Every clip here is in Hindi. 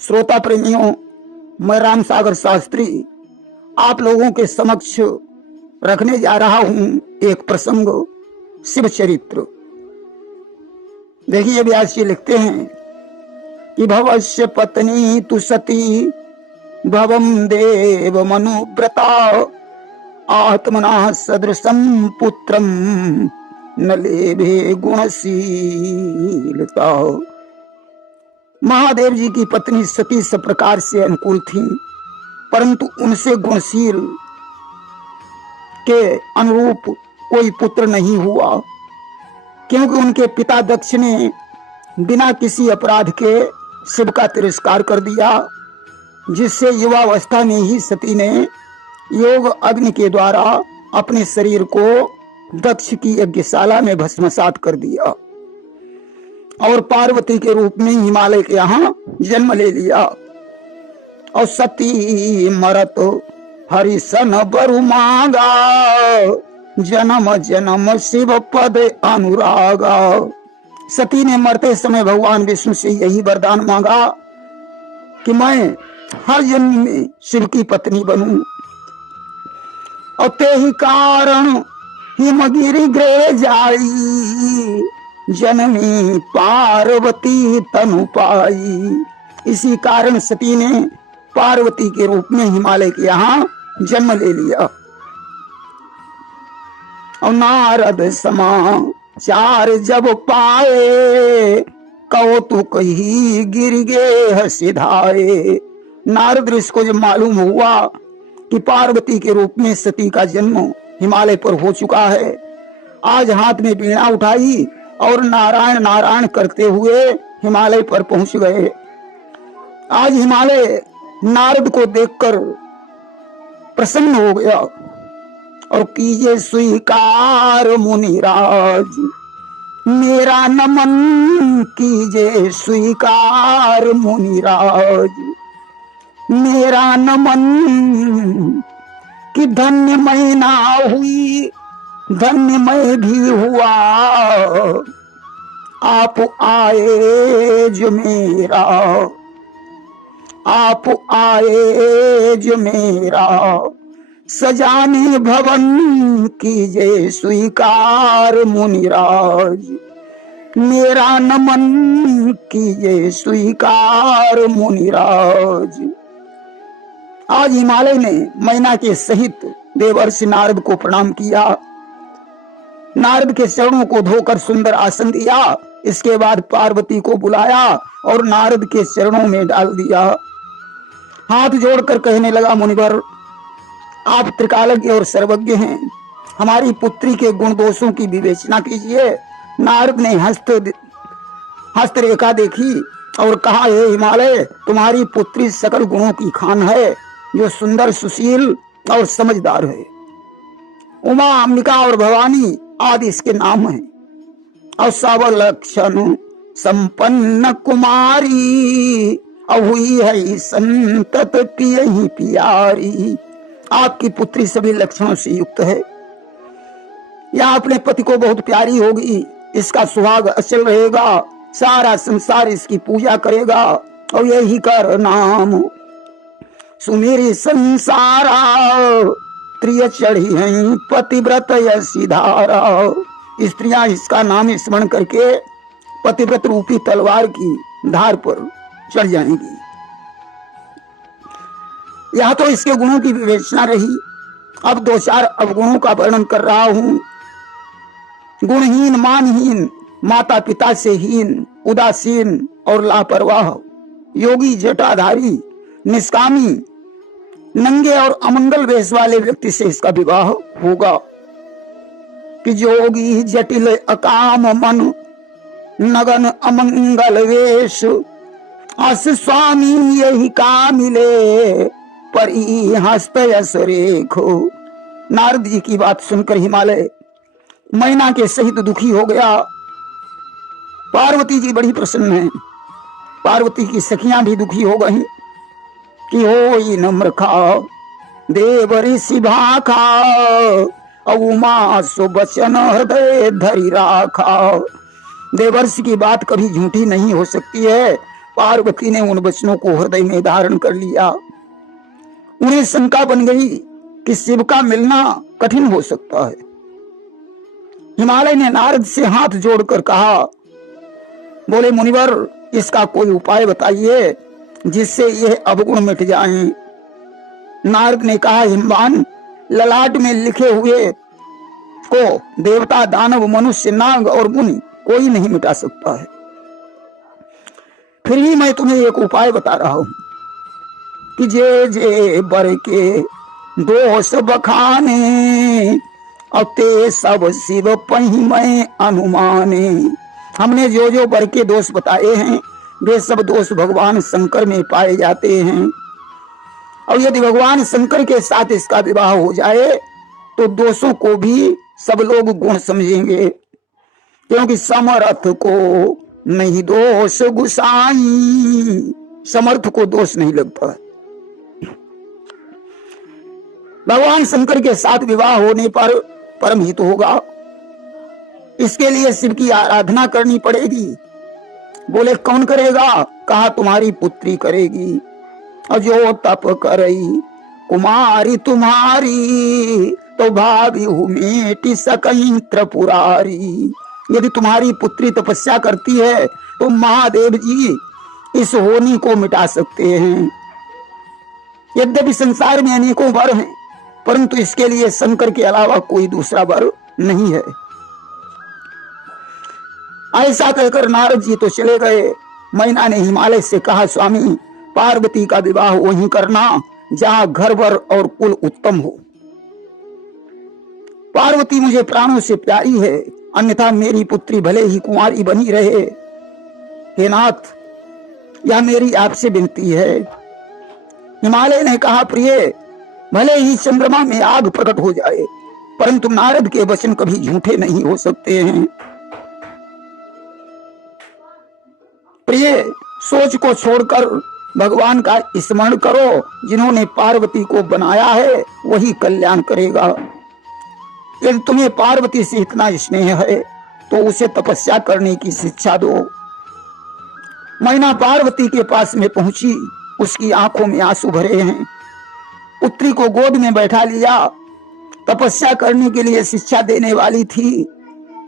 श्रोता प्रेमियों, मैं राम सागर शास्त्री आप लोगों के समक्ष रखने जा रहा हूं एक प्रसंग, शिव चरित्र। देखिए, व्यास जी लिखते हैं कि भवस्य पत्नी तु सती भवम देव मनुव्रता आत्मना सदृशम पुत्रम न लेभे गुणशीलता। महादेव जी की पत्नी सती सब प्रकार से अनुकूल थी, परंतु उनसे गुणशील के अनुरूप कोई पुत्र नहीं हुआ, क्योंकि उनके पिता दक्ष ने बिना किसी अपराध के शिव का तिरस्कार कर दिया, जिससे युवावस्था में ही सती ने योग अग्नि के द्वारा अपने शरीर को दक्ष की यज्ञशाला में भस्मसात कर दिया और पार्वती के रूप में हिमालय के यहाँ जन्म ले लिया। और सती मरत हरिसन बरु मांगा जन्म जन्म शिव पद अनुरागा। सती ने मरते समय भगवान विष्णु से यही वरदान मांगा कि मैं हर जन्म में शिव की पत्नी बनूं। और ते ही कारण हिमगिरि गृह जाई जननी पार्वती तनु पाई। इसी कारण सती ने पार्वती के रूप में हिमालय के यहाँ जन्म ले लिया। और नारद समाचार जब पाए कौतुक ही गिर गे सिधाए। नारद ऋषि को जब मालूम हुआ कि पार्वती के रूप में सती का जन्म हिमालय पर हो चुका है, आज हाथ में वीणा उठाई और नारायण नारायण करते हुए हिमालय पर पहुंच गए। आज हिमालय नारद को देखकर प्रसन्न हो गया और कीजिए स्वीकार मुनिराज मेरा नमन, कीजिए स्वीकार मुनिराज मेरा नमन। कि धन्य मैं ना हुई धन्य मैं भी हुआ, आप आए जो मेरा आप आए जो मेरा सजाने भवन, कीजिए स्वीकार मुनिराज मेरा नमन, कीजिए स्वीकार मुनिराज। आज हिमालय ने मैना के सहित देवर्षि नारद को प्रणाम किया, नारद के चरणों को धोकर सुंदर आसन दिया। इसके बाद पार्वती को बुलाया और नारद के चरणों में डाल दिया। हाथ जोड़कर कहने लगा, मुनिवर आप त्रिकालज्ञ और सर्वज्ञ हैं, हमारी पुत्री के गुण दोषों की विवेचना कीजिए। नारद ने हस्तरेखा देखी और कहा, हे हिमालय, तुम्हारी पुत्री सकल गुणों की खान है, जो सुंदर सुशील और समझदार है। उमा, अंबिका और भवानी आदि इसके नाम हैं। और सब लक्षण संपन्न कुमारी, और हुई है संतत पियहि प्यारी। आपकी पुत्री सभी लक्षणों से युक्त है, यह अपने पति को बहुत प्यारी होगी, इसका सुहाग अचल रहेगा, सारा संसार इसकी पूजा करेगा। और यही कर नाम सुमेरी संसारा, त्रिय चढ़ी है पतिव्रत यसी धारा। स्त्रियां इसका नाम स्मरण करके पतिव्रत रूपी तलवार की धार पर चढ़ जाएंगी। यह तो इसके गुणों की विवेचना रही। अब दो चार अवगुणों का वर्णन कर रहा हूं। गुणहीन, मानहीन, माता पिता से हीन, उदासीन और लापरवाह, योगी, जटाधारी, निष्कामी, नंगे और अमंगल वेश वाले व्यक्ति से इसका विवाह होगा। कि जोगी जटिल अकाम मन नगन अमंगल वेश, अस स्वामी यही का मिले परी हस्त यस रेखो। नारद जी की बात सुनकर हिमालय मैना के सहित दुखी हो गया। पार्वती जी बड़ी प्रसन्न है। पार्वती की सखियां भी दुखी हो गई कि हो नम्र खा देव ऋषि भाखा, उमा सुबचन हृदय धरि राखा। देवर्षि की बात कभी झूठी नहीं हो सकती है पार्वती ने उन वचनों को हृदय में धारण कर लिया। उन्हें शंका बन गई कि शिव का मिलना कठिन हो सकता है। हिमालय ने नारद से हाथ जोड़कर कहा, बोले मुनिवर, इसका कोई उपाय बताइए जिससे यह अवगुण मिट जाएं। नारद ने कहा, हिमवान, ललाट में लिखे हुए को देवता, दानव, मनुष्य, नाग और मुनि कोई नहीं मिटा सकता है। फिर भी मैं तुम्हें एक उपाय बता रहा हूं कि जे जे बर के दोष बखाने और ते सब शिव पही मैं अनुमाने। हमने जो जो बर के दोष बताए हैं वे सब दोष भगवान शंकर में पाए जाते हैं, और यदि भगवान शंकर के साथ इसका विवाह हो जाए तो दोषों को भी सब लोग गुण समझेंगे, क्योंकि समर्थ को नहीं दोष गुसाई। समर्थ को दोष नहीं लगता है। भगवान शंकर के साथ विवाह होने पर परम हित होगा। इसके लिए शिव की आराधना करनी पड़ेगी। बोले कौन करेगा? कहा तुम्हारी पुत्री करेगी। और जो तप करई कुमारी तुम्हारी तो भावी मेटी सकई त्रिपुरारी। यदि तुम्हारी पुत्री तपस्या करती है तो महादेव जी इस होनी को मिटा सकते हैं। यद्यपि संसार में अनेकों वर हैं, परंतु इसके लिए शंकर के अलावा कोई दूसरा वर नहीं है। ऐसा कहकर नारद जी तो चले गए। मैना ने हिमालय से कहा, स्वामी, पार्वती का विवाह वहीं करना जहां घर वर और कुल उत्तम हो। पार्वती मुझे प्राणों से प्यारी है, अन्यथा मेरी पुत्री भले ही कुंवारी बनी रहे। हे नाथ, यह मेरी आपसे विनती है। हिमालय ने कहा, प्रिय, भले ही चंद्रमा में आग प्रकट हो जाए, परंतु नारद के वचन कभी झूठे नहीं हो सकते हैं। प्रिय, सोच को छोड़कर भगवान का स्मरण करो। जिन्होंने पार्वती को बनाया है वही कल्याण करेगा। यदि तुम्हें पार्वती से इतना स्नेह है तो उसे तपस्या करने की शिक्षा दो। मैना पार्वती के पास में पहुंची। उसकी आंखों में आंसू भरे हैं। पुत्री को गोद में बैठा लिया। तपस्या करने के लिए शिक्षा देने वाली थी,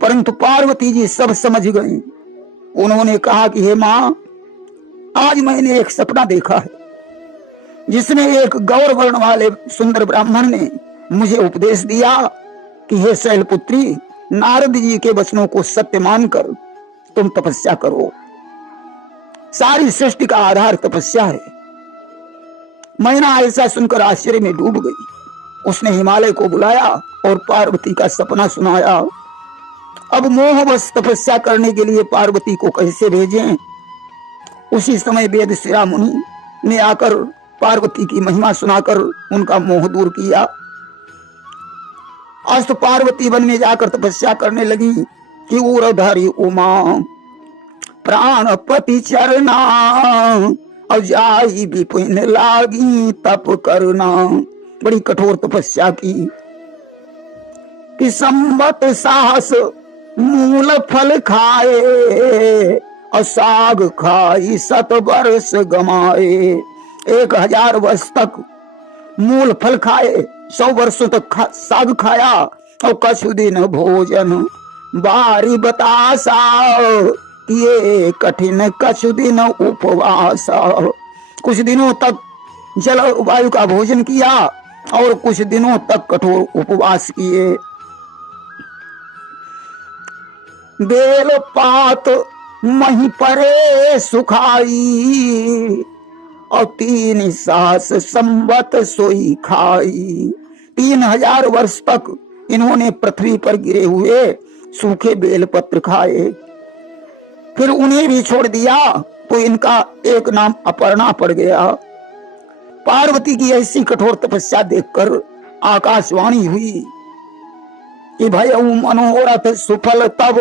परंतु पार्वती जी सब समझ गईं। उन्होंने कहा कि हे मां, आज मैंने एक सपना देखा है जिसमें एक गौर वर्ण वाले सुंदर ब्राह्मण ने मुझे उपदेश दिया कि हे शैलपुत्री, नारद जी के वचनों को सत्य मानकर तुम तपस्या करो। सारी सृष्टि का आधार तपस्या है। मैना ऐसा सुनकर आश्चर्य में डूब गई। उसने हिमालय को बुलाया और पार्वती का सपना सुनाया। अब मोहवश तपस्या करने के लिए पार्वती को कैसे भेजें? उसी समय वेद श्री मुनि ने आकर पार्वती की महिमा सुनाकर उनका मोह दूर किया। अस्त पार्वती वन में जाकर तपस्या करने लगी कि उरधरी उमा प्राणपति चरना और जाई विपिन लागी तप करना। बड़ी कठोर तपस्या की कि संवत साहस मूल फल खाए और साग खाई 7 वर्ष गमाए। 1000 वर्ष तक मूल फल खाए, 100 वर्षों तक साग खाया और कछु दिन भोजन बारी बतासा किए कठिन कछु दिन उपवास। कुछ दिनों तक जल वायु का भोजन किया और कुछ दिनों तक कठोर उपवास किए। बेल पात मही परे सुखाई और 3 सास संवत सोई खाई। 3000 वर्ष तक इन्होंने पृथ्वी पर गिरे हुए सूखे बेलपत्र खाए। फिर उन्हें भी छोड़ दिया तो इनका एक नाम अपर्णा पड़ गया। पार्वती की ऐसी कठोर तपस्या देखकर आकाशवाणी हुई कि भयउ मनोरथ सुफल तब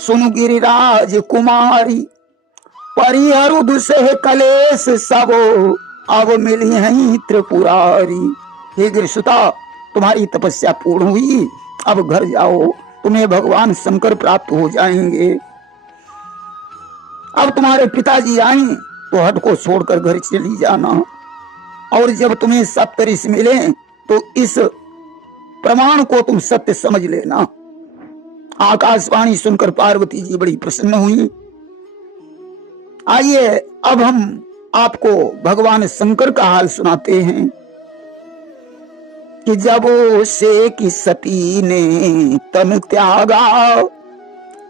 सुनु गिरिराज कुमारी परिहरु दुसह कलेश सब अब मिली हैं त्रिपुरारी। हे गिरिसुता, तुम्हारी तपस्या पूर्ण हुई, अब घर जाओ, तुम्हें भगवान शंकर प्राप्त हो जाएंगे। अब तुम्हारे पिताजी आए तो हट को छोड़कर घर चली जाना, और जब तुम्हें सप्तऋषि मिले तो इस प्रमाण को तुम सत्य समझ लेना। आकाशवाणी सुनकर पार्वती जी बड़ी प्रसन्न हुई। आइए अब हम आपको भगवान शंकर का हाल सुनाते हैं कि जब से कि सती ने तन त्यागा,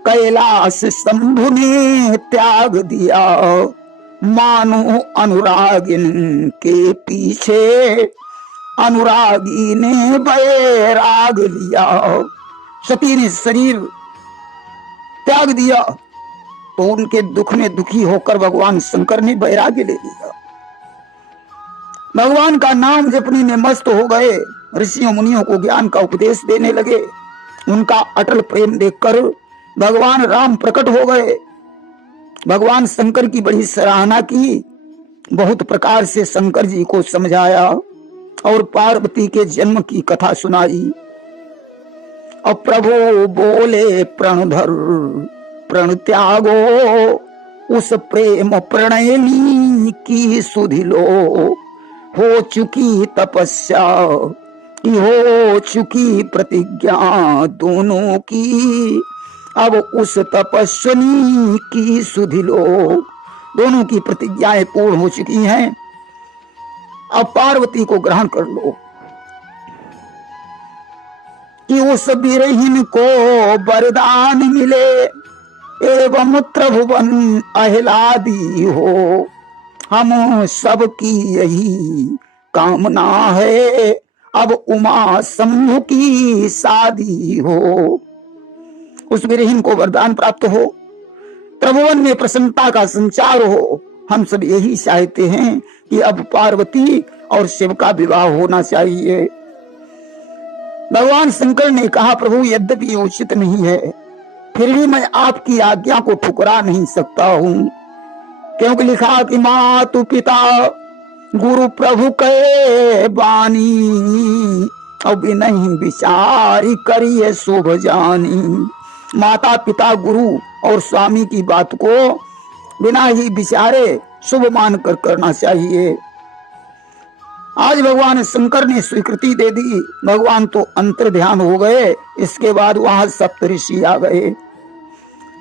कैलाश शंभु ने त्याग दिया, मानो अनुरागिन के पीछे अनुरागी ने बैराग लिया। सती ने शरीर त्याग दिया तो उनके दुख में दुखी होकर भगवान शंकर ने बैराग्य ले लिया। भगवान का नाम जपने में मस्त हो गए। ऋषियों मुनियों को ज्ञान का उपदेश देने लगे। उनका अटल प्रेम देखकर भगवान राम प्रकट हो गए। भगवान शंकर की बड़ी सराहना की, बहुत प्रकार से शंकर जी को समझाया और पार्वती के जन्म की कथा सुनाई। और प्रभु बोले प्रणधर प्रण त्यागो, उस प्रेम प्रणयनी की सुधि लो, हो चुकी तपस्या की हो चुकी प्रतिज्ञा दोनों की, अब उस तपस्विनी की सुधि लो। दोनों की प्रतिज्ञाएं पूर्ण हो चुकी हैं, अब पार्वती को ग्रहण कर लो। कि उस बिरहीन को वरदान मिले, एवं त्रिभुवन अहिलादी हो, हम सबकी यही कामना है, अब उमा शंभु की शादी हो। उस बिरहीन को वरदान प्राप्त हो, त्रिभुवन में प्रसन्नता का संचार हो। हम सब यही चाहते हैं कि अब पार्वती और शिव का विवाह होना चाहिए। भगवान शंकर ने कहा, प्रभु यद्यपि उचित नहीं है, फिर भी मैं आपकी आज्ञा को ठुकरा नहीं सकता हूं, क्योंकि लिखा कि मातु पिता गुरु प्रभु के बानी, अब नहीं विचारी करिए शुभ जानी। माता पिता गुरु और स्वामी की बात को बिना ही विचारे शुभ मानकर करना चाहिए। आज भगवान शंकर ने स्वीकृति दे दी। भगवान तो अंतर ध्यान हो गए। इसके बाद वहां सप्तऋषि आ गए।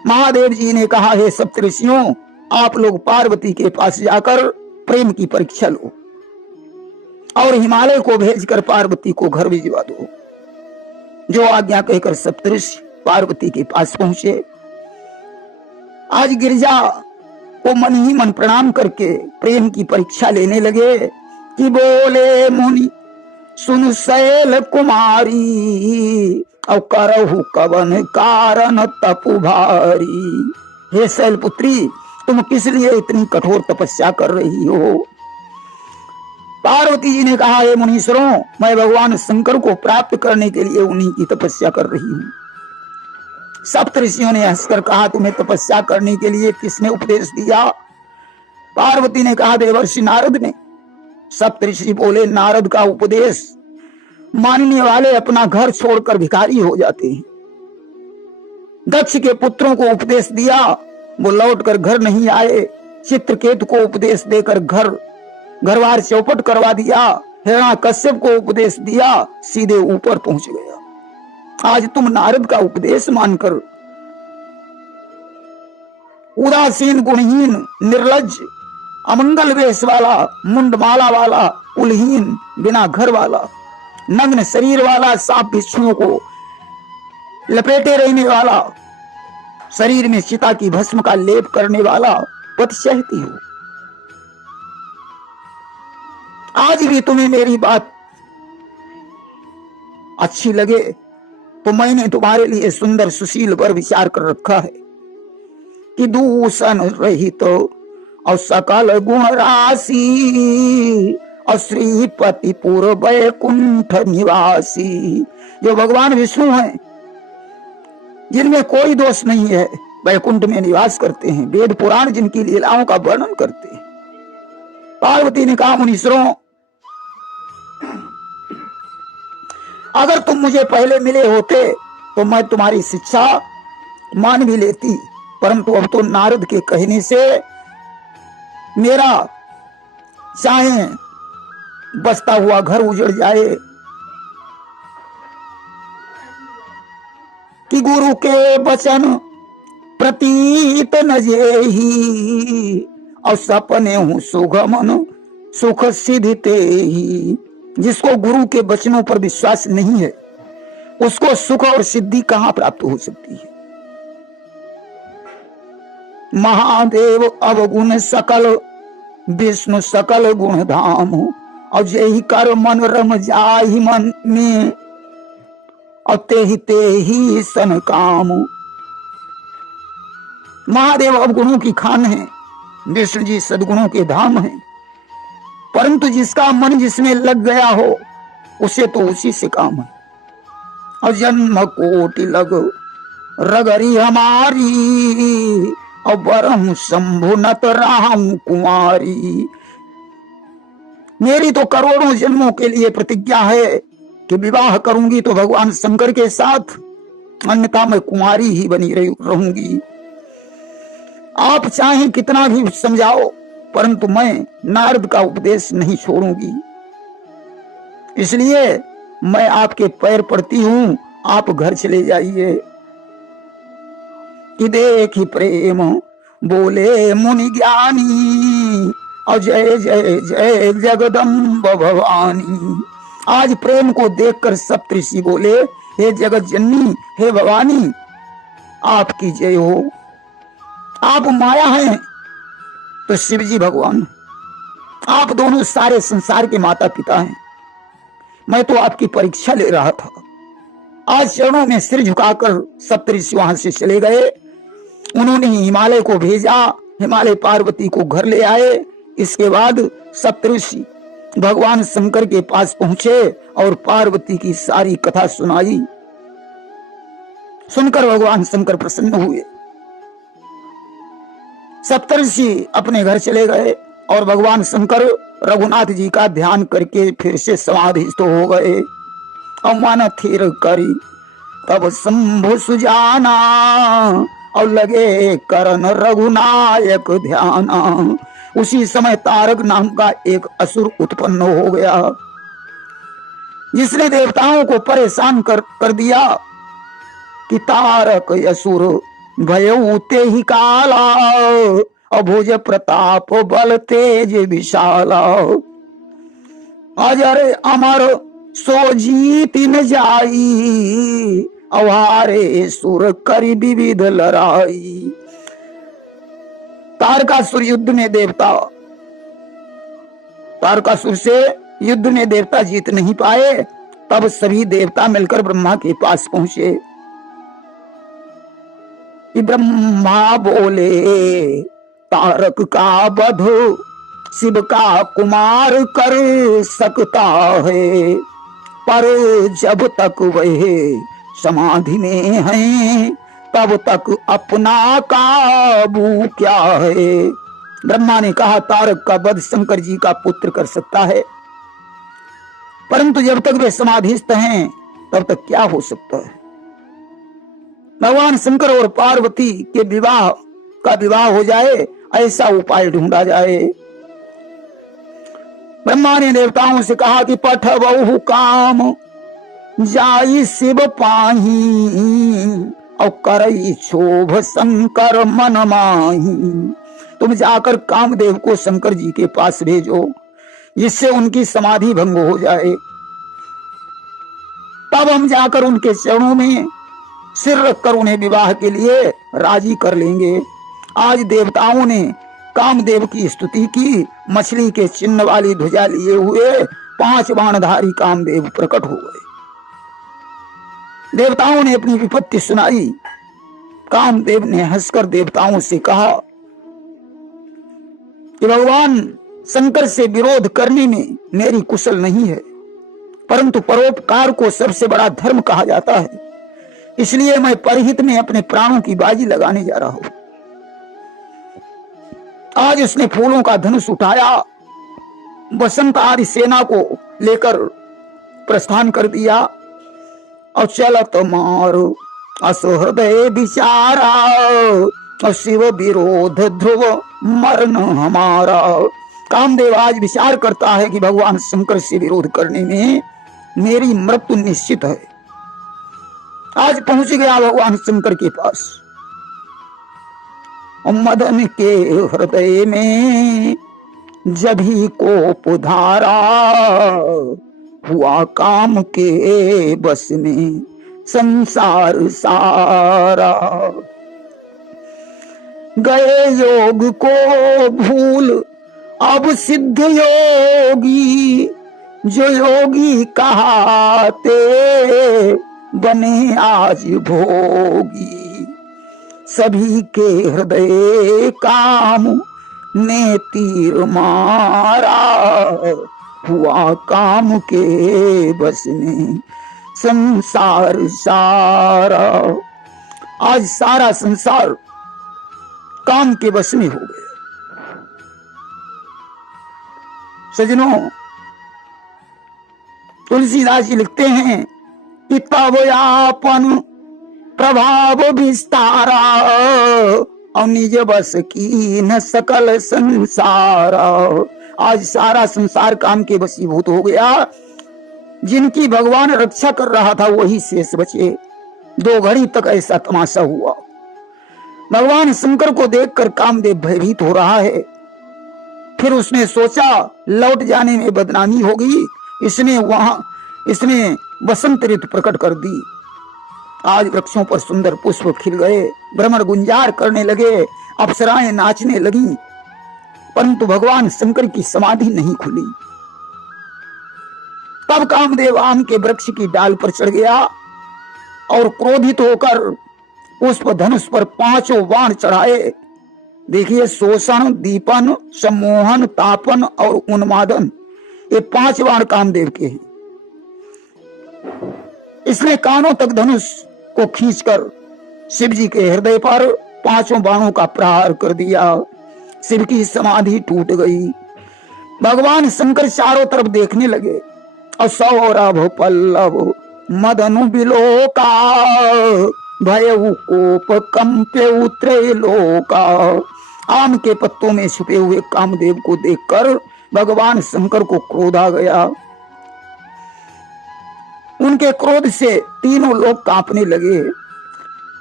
महादेव जी ने कहा, हे सप्तऋषियों, आप लोग पार्वती के पास जाकर प्रेम की परीक्षा लो और हिमालय को भेजकर पार्वती को घर भिजवा दो। जो आज्ञा कहकर सप्तऋषि पार्वती के पास पहुंचे। आज गिरिजा को मन ही मन प्रणाम करके प्रेम की परीक्षा लेने लगे कि बोले मुनि सुन शैल कुमारी, और करहु कवन कारण तपु भारी। हे शैल पुत्री, तुम किस लिए इतनी कठोर तपस्या कर रही हो? पार्वती जी ने कहा, हे मुनीश्वरों, मैं भगवान शंकर को प्राप्त करने के लिए उन्हीं की तपस्या कर रही हूं। सप्तऋषियों ने हंसकर कहा, तुम्हें तपस्या करने के लिए किसने उपदेश दिया? पार्वती ने कहा, देवर्षि नारद ने। सप्तऋषि बोले, नारद का उपदेश मानने वाले अपना घर छोड़कर भिखारी हो जाते हैं। दक्ष के पुत्रों को उपदेश दिया, वो लौटकर घर नहीं आए। चित्रकेतु को उपदेश देकर घरवार चौपट करवा दिया। हिरण्याकश्यप को उपदेश दिया, सीधे ऊपर पहुंच गया। आज तुम नारद का उपदेश मानकर उदासीन, गुणहीन, निर्लज्ज, अमंगल वेश वाला, मुंडमाला वाला, कुलहीन, बिना घर वाला, नग्न शरीर वाला, सांप बिच्छुओं को लपेटे रहने वाला, शरीर में चिता की भस्म का लेप करने वाला पति चाहती हो। आज भी तुम्हें मेरी बात अच्छी लगे तो मैंने तुम्हारे लिए सुंदर सुशील वर विचार कर रखा है कि दूषण रहित और सकल गुण राशि, और श्रीपति पूर्व वैकुंठ निवासी। जो भगवान विष्णु हैं, जिनमें कोई दोष नहीं है, वैकुंठ में निवास करते हैं। वेद पुराण जिनकी लीलाओं का वर्णन करते हैं। पार्वती ने कहा, मुनीश्वरों, अगर तुम मुझे पहले मिले होते तो मैं तुम्हारी शिक्षा मान भी लेती, परंतु अब तो नारद के कहने से मेरा चाहे बसता हुआ घर उजड़ जाए कि गुरु के वचन प्रतीत न जेहि, और सपने हूं सुगमन सुख सिद्धि तेहि। जिसको गुरु के वचनों पर विश्वास नहीं है उसको सुख और सिद्धि कहां प्राप्त हो सकती है। महादेव अवगुण सकल विष्णु सकल गुण धाम, और जेहि कर मन रम जाहि मन में, और तेहि सन काम। महादेव अवगुणों की खान है, विष्णु जी सदगुणों के धाम है, परंतु जिसका मन जिसमें लग गया हो उसे तो उसी से काम है। और जन्म कोटि लग रगरी हमारी, और बरहु शंभु नत राहु कुमारी। मेरी तो करोड़ों जन्मों के लिए प्रतिज्ञा है कि विवाह करूंगी तो भगवान शंकर के साथ, अन्यथा मैं कुमारी ही बनी रहूंगी। आप चाहे कितना भी समझाओ परंतु मैं नारद का उपदेश नहीं छोड़ूंगी। इसलिए मैं आपके पैर पड़ती हूं, आप घर चले जाइए। कि देखी प्रेम बोले मुनि ज्ञानी, और जय जय जय जगदम्ब भवानी। आज प्रेम को देखकर सप्तऋषि बोले, हे जगत जननी, हे भवानी, आपकी जय हो। आप माया हैं तो शिव जी भगवान, आप दोनों सारे संसार के माता पिता हैं। मैं तो आपकी परीक्षा ले रहा था। आज चरणों में सिर झुकाकर सप्तऋषि वहां से चले गए। उन्होंने हिमालय को भेजा, हिमालय पार्वती को घर ले आए। इसके बाद सप्तऋषि भगवान शंकर के पास पहुंचे और पार्वती की सारी कथा सुनाई। सुनकर भगवान शंकर प्रसन्न हुए। सप्तऋषि अपने घर चले गए और भगवान शंकर रघुनाथ जी का ध्यान करके फिर से समाधिस्थ हो गए। और मन थिर करी तब शंभु सुजाना, और लगे करन रघुनायक ध्याना। उसी समय तारक नाम का एक असुर उत्पन्न हो गया, जिसने देवताओं को परेशान कर दिया। कि तारक असुर भयउ तेहि काला, अभुज प्रताप बल तेज विशाला। अजर अमर सो जीत न जाई, अवारे सुर करी विविध लड़ाई। तारकासुर युद्ध में देवता, तारकासुर से युद्ध में देवता जीत नहीं पाए। तब सभी देवता मिलकर ब्रह्मा के पास पहुंचे। कि ब्रह्मा बोले तारक का वध शिव का कुमार कर सकता है, पर जब तक वह समाधि में है तब तक अपना काबू क्या है। ब्रह्मा ने कहा तारक का वध शंकर जी का पुत्र कर सकता है, परंतु जब तक वे समाधिस्थ हैं तब तक क्या हो सकता है। भगवान शंकर और पार्वती के विवाह हो जाए, ऐसा उपाय ढूंढा जाए। ब्रह्मा ने देवताओं से कहा कि पठबहु काम जाई शिव पाही, और करई क्षोभ शंकर मन माही। तुम जाकर कामदेव को शंकर जी के पास भेजो, जिससे उनकी समाधि भंग हो जाए। तब हम जाकर उनके चरणों में सिर रखकर उन्हें विवाह के लिए राजी कर लेंगे। आज देवताओं ने कामदेव की स्तुति की। मछली के चिन्ह वाली ध्वजा लिए हुए 5 बाणधारी कामदेव प्रकट हो गए। देवताओं ने अपनी विपत्ति सुनाई। कामदेव ने हंसकर देवताओं से कहा कि भगवान शंकर से विरोध करने में मेरी कुशल नहीं है, परंतु परोपकार को सबसे बड़ा धर्म कहा जाता है। इसलिए मैं परहित में अपने प्राणों की बाजी लगाने जा रहा हूं। आज उसने फूलों का धनुष उठाया, बसंत आदि सेना को लेकर प्रस्थान कर दिया और चलत मार असहृदय विचारा, और शिव विरोध ध्रुव मरण हमारा। कामदेव आज विचार करता है कि भगवान शंकर से विरोध करने में मेरी मृत्यु निश्चित है। आज पहुंच गया भगवान शंकर के पास। और मदन के हृदय में जभी कोप धारा, हुआ काम के बस में संसार सारा। गए योग को भूल अब सिद्ध योगी, जो योगी कहाते बने आज भोगी। सभी के हृदय काम ने तीर मारा, हुआ काम के बस में संसार सारा। आज सारा संसार काम के बस में हो गया। सजनों, तुलसीदास जी लिखते हैं कि तब यापन प्रभाव विस्तारा, और निज बस की न सकल संसार। आज सारा संसार काम के वशीभूत हो गया। जिनकी भगवान रक्षा कर रहा था वही शेष बचे। 2 घड़ी तक ऐसा तमाशा हुआ। भगवान शंकर को देखकर कामदेव भयभीत हो रहा है। फिर उसने सोचा लौट जाने में बदनामी होगी, इसने वसंत ऋतु प्रकट कर दी। आज वृक्षों पर सुंदर पुष्प खिल गए, भ्रमर गुंजार करने लगे, अप्सराएं नाचने लगी, परंतु भगवान शंकर की समाधि नहीं खुली। तब कामदेव आम के वृक्ष की डाल पर चढ़ गया और क्रोधित होकर पुष्प धनुष पर 5 बाण चढ़ाए। देखिए, शोषण, दीपन, सम्मोहन, तापन और उन्मादन, ये 5 बाण कामदेव के हैं। इसने कानों तक धनुष को खींचकर शिव जी के हृदय पर 5 बाणों का प्रहार कर दिया। शिव की समाधि टूट गई। भगवान शंकर चारों तरफ देखने लगे और सौरभ पल्लव मदनु बिलोका, भयउ कोप कंपे उतरे लोका। आम के पत्तों में छुपे हुए कामदेव को देखकर भगवान शंकर को क्रोध आ गया। उनके क्रोध से तीनों लोग कांपने लगे।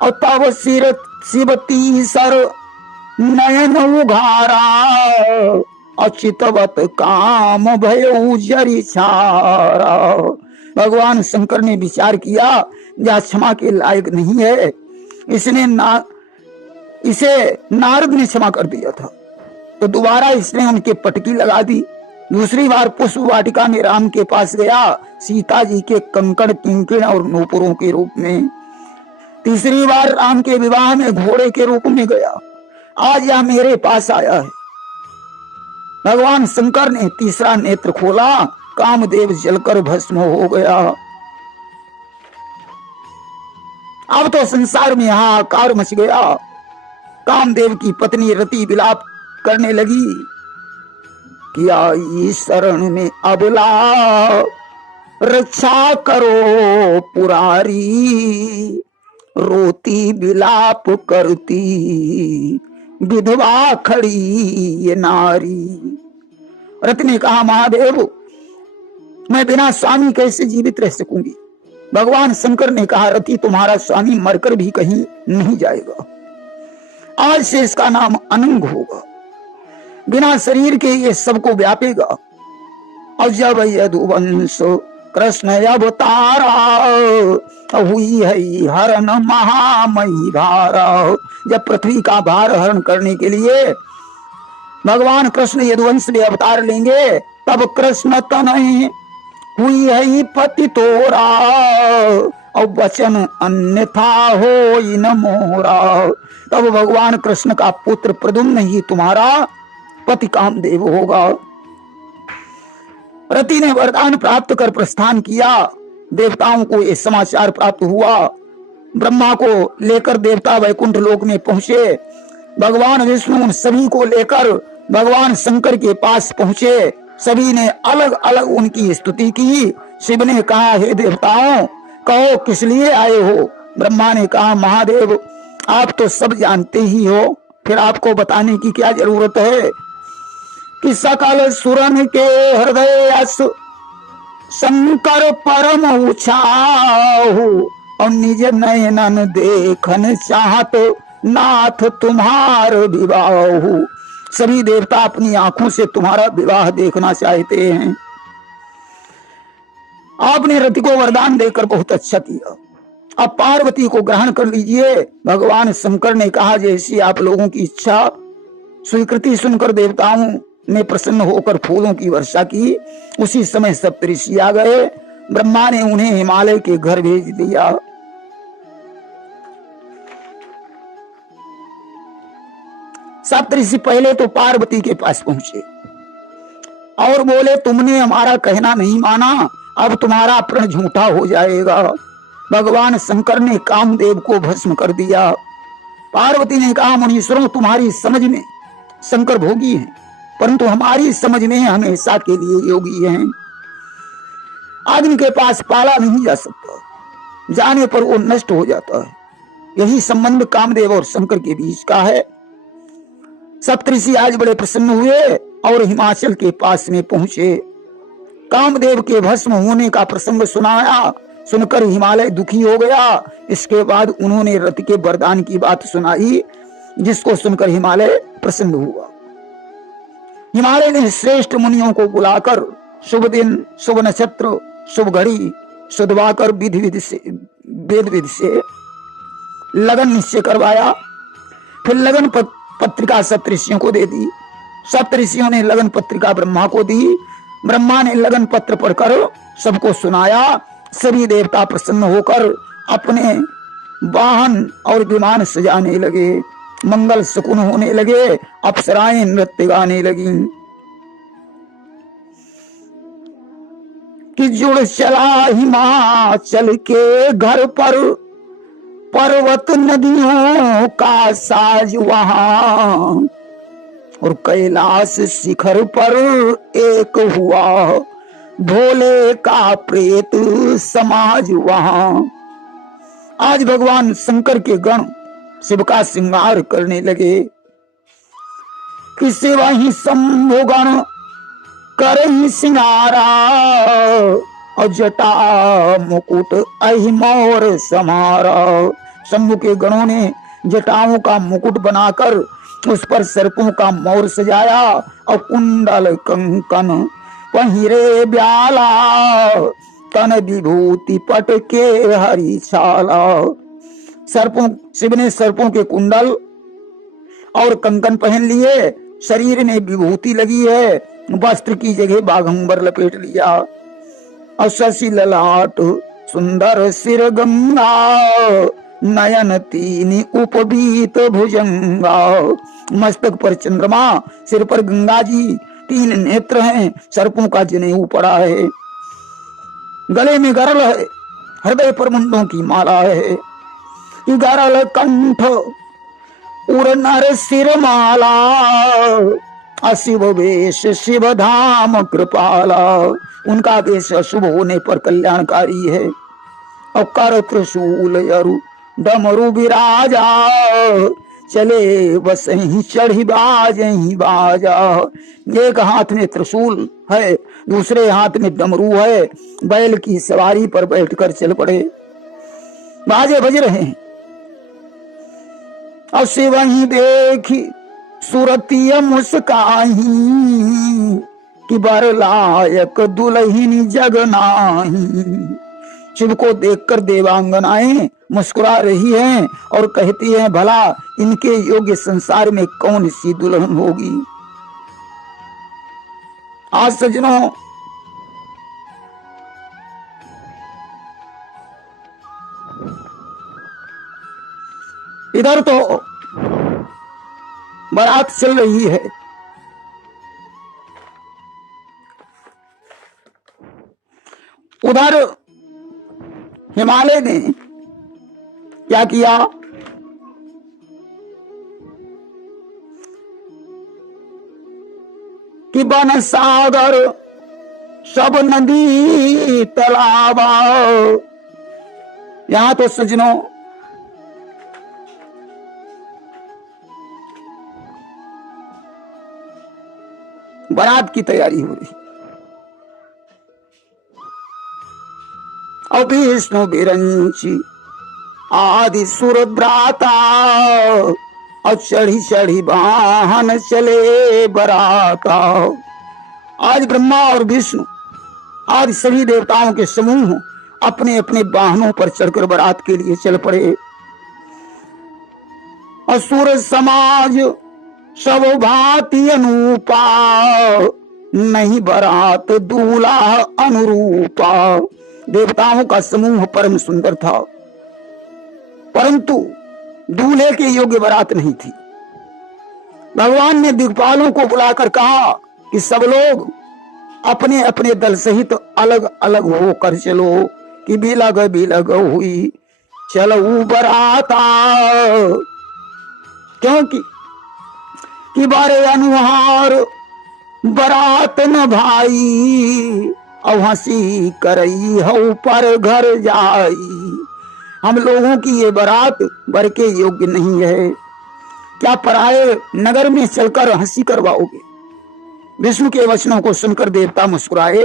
और तब शिव तीसर नयन उघारा, अचितवत काम भयउ जरि छारा। भगवान शंकर ने विचार किया यह क्षमा के लायक नहीं है। इसे नारद ने क्षमा कर दिया था, तो दोबारा इसने उनके पटकी लगा दी। दूसरी बार पुष्प वाटिका में राम के पास गया, सीता जी के कंकड़ किंकण और नूपुरों के रूप में। तीसरी बार राम के विवाह में घोड़े के रूप में गया। आज यह मेरे पास आया है। भगवान शंकर ने तीसरा नेत्र खोला, कामदेव जलकर भस्म हो गया। अब तो संसार में हाहाकार मच गया। कामदेव की पत्नी रति विलाप करने लगी, किया इस शरण में अबला, रक्षा करो पुरारी। रोती विलाप करती विधवा खड़ी ये नारी। रति ने कहा, महादेव मैं बिना स्वामी कैसे जीवित रह सकूंगी। भगवान शंकर ने कहा, रति तुम्हारा स्वामी मरकर भी कहीं नहीं जाएगा। आज से इसका नाम अनंग होगा, बिना शरीर के ये सबको व्यापेगा। और जब यदुवंश कृष्ण अवतारा, हुई है हरण महामयी धारा। जब पृथ्वी का भार हरण करने के लिए भगवान कृष्ण यदुवंश में अवतार लेंगे, तब कृष्ण तनय हुई है पति तोरा, और वचन अन्यथा हो न मोरा। तब भगवान कृष्ण का पुत्र प्रद्युम्न ही तुम्हारा पति कामदेव होगा। रति ने वरदान प्राप्त कर प्रस्थान किया। देवताओं को यह समाचार प्राप्त हुआ। ब्रह्मा को लेकर देवता वैकुंठ लोक में पहुंचे। भगवान विष्णु उन सभी को लेकर भगवान शंकर के पास पहुंचे। सभी ने अलग अलग उनकी स्तुति की। शिव ने कहा, हे देवताओं, कहो किस लिए आए हो। ब्रह्मा ने कहा, महादेव आप तो सब जानते ही हो, फिर आपको बताने की क्या जरूरत है कि सकल सुरन के हृदय अस शंकर परम उछाहु और निज नयनन देखन चाहत नाथ तुम्हार विवाहु। सभी देवता अपनी आंखों से तुम्हारा विवाह देखना चाहते हैं। आपने रति को वरदान देकर बहुत अच्छा किया, अब पार्वती को ग्रहण कर लीजिए। भगवान शंकर ने कहा जैसी आप लोगों की इच्छा। स्वीकृति सुनकर देवताओं ने प्रसन्न होकर फूलों की वर्षा की। उसी समय सप्तऋषि आ गए। ब्रह्मा ने उन्हें हिमालय के घर भेज दिया। सप्तऋषि पहले तो पार्वती के पास पहुंचे और बोले तुमने हमारा कहना नहीं माना, अब तुम्हारा प्रण झूठा हो जाएगा। भगवान शंकर ने कामदेव को भस्म कर दिया। पार्वती ने कहा मुनीश्वरों तुम्हारी समझ में शंकर भोगी हैं, परंतु हमारी समझ में हमेशा के लिए योगी हैं। आदमी के पास पाला नहीं जा सकता, जाने पर वो नष्ट हो जाता है। यही संबंध कामदेव और शंकर के बीच का है। सप्तऋषि आज बड़े प्रसन्न हुए और हिमाचल के पास में पहुंचे। कामदेव के भस्म होने का प्रसंग सुनाया, सुनकर हिमालय दुखी हो गया। इसके बाद उन्होंने रति के वरदान की बात सुनाई, जिसको सुनकर हिमालय प्रसन्न हुआ। हिमालय ने श्रेष्ठ मुनियों को बुलाकर शुभ दिन, शुभ नक्षत्र, शुभ घड़ी सुधवाकर वेद विधि से लगन निश्चय करवाया। फिर लगन पत्रिका सप्तऋषियों को दे दी। सप्तऋषियों ने लगन पत्रिका ब्रह्मा को दी। ब्रह्मा ने लगन पत्र पढ़कर सबको सुनाया। सभी देवता प्रसन्न होकर अपने वाहन और विमान सजाने लगे। मंगल शकुन होने लगे। अप्सराएं नृत्य गाने लगी कि जुड़ चला हिमाचल के घर पर पर्वत नदियों का साज वहां और कैलाश शिखर पर एक हुआ भोले का प्रेत समाज वहां। आज भगवान शंकर के गण शिव का श्रृंगार करने लगे कि शिव ही शंभु गण कर ही सिंगारा और जटा मुकुट अहि मोर समारा। शंभु के गणों ने जटाओं का मुकुट बनाकर उस पर सर्पों का मोर सजाया और कुंडल कंकन पहिरे ब्याला तन विभूति पट के हरी छाला। सर्पों शिव ने सर्पों के कुंडल और कंकन पहन लिए। शरीर में विभूति लगी है, वस्त्र की जगह बाघंबर लपेट लिया और शशि ललाट सुंदर सिर गंगा नयन तीन उपबीत भुजंगा। मस्तक पर चंद्रमा, सिर पर गंगा जी, 3 नेत्र हैं। सर्पों का जनेऊ पड़ा है, गले में गरल है, हृदय पर मुंडों की माला है। गरल कंठ उर नर सिर माला अशिव वेश शिव धाम कृपाला। उनका वेश अशुभ होने पर कल्याणकारी है। और कर त्रिशूल यरु डमरु विराजा चले बस ही चढ़ी बाज ही बाजा। एक हाथ में त्रिशूल है, दूसरे हाथ में डमरू है। बैल की सवारी पर बैठकर चल पड़े, बाजे बज रहे हैं। और से वहीं देखी सुरतिय मुस्काही कि बर लायक दुल्हन जग नाही। शिव को देखकर देवांगनाएं मुस्कुरा रही हैं और कहती हैं भला इनके योग्य संसार में कौन सी दुल्हन होगी। आज सज्जनों, इधर तो बारात चल रही है, उधर हिमालय ने क्या किया, कि वन सागर सब नदी तालाब। यहां तो सज्जनों बारात की तैयारी हो रही। और विष्णु बिरंची आदि सुर भ्राता और चढ़ी चढ़ी वाहन चले बराता। आज ब्रह्मा और विष्णु आज सभी देवताओं के समूह अपने अपने वाहनों पर चढ़कर बारात के लिए चल पड़े। असुर समाज सब भांति अनूपा नहीं बारात दूल्हा अनुरूपा। देवताओं का समूह परम सुंदर था, परंतु दूल्हे के योग्य बारात नहीं थी। भगवान ने दिग्पालों को बुलाकर कहा कि सब लोग अपने अपने दल सहित अलग अलग होकर चलो कि बिलग हुई चलो बराता। क्योंकि कि बारे अनुहार बरात न भाई और हंसी करई हो पर घर जाई। हम लोगों की ये बारात बर के योग्य नहीं है, क्या पराये नगर में चलकर हंसी करवाओगे। विष्णु के वचनों को सुनकर देवता मुस्कुराए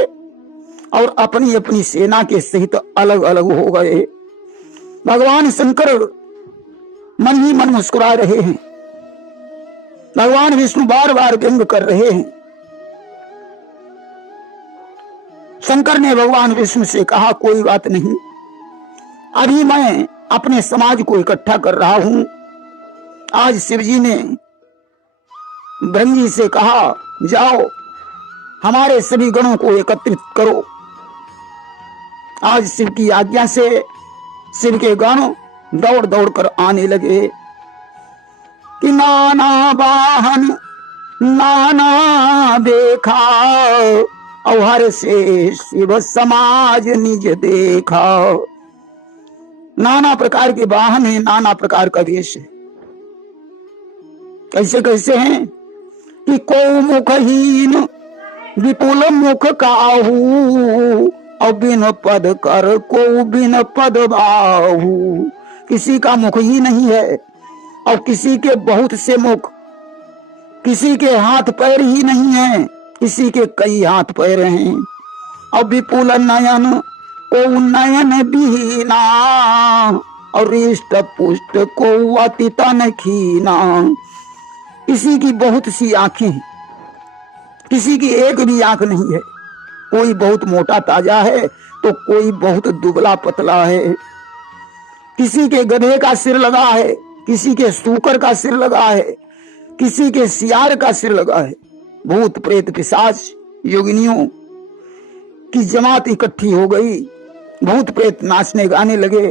और अपनी अपनी सेना के सहित अलग अलग हो गए। भगवान शंकर मन ही मन मुस्कुरा रहे हैं। भगवान विष्णु बार बार व्यंग कर रहे हैं। शंकर ने भगवान विष्णु से कहा कोई बात नहीं, अभी मैं अपने समाज को इकट्ठा कर रहा हूं। आज शिवजी ने भृंगी से कहा जाओ हमारे सभी गणों को एकत्रित करो। आज शिव की आज्ञा से शिव के गण दौड़ दौड़ कर आने लगे कि नाना वाहन नाना देखा और हर से शिव समाज निज देखा। नाना प्रकार के वाहन है, नाना प्रकार का वेश है। कैसे कैसे हैं कि को मुखहीन विपुल मुख काहू और बिन पद कर को बिन पद बाहू। किसी का मुख ही नहीं है और किसी के बहुत से मुख, किसी के हाथ पैर ही नहीं है, किसी के कई हाथ पैर हैं। और विपुल नयन को नयन बिहीना और रिष्ट पुष्ट को अति तन खीना। किसी की बहुत सी आंखें हैं, किसी की एक भी आंख नहीं है। कोई बहुत मोटा ताजा है तो कोई बहुत दुबला पतला है। किसी के गधे का सिर लगा है, किसी के सूकर का सिर लगा है, किसी के सियार का सिर लगा है। भूत प्रेत पिशाच योगिनियों की जमात इकट्ठी हो गई। भूत प्रेत नाचने गाने लगे,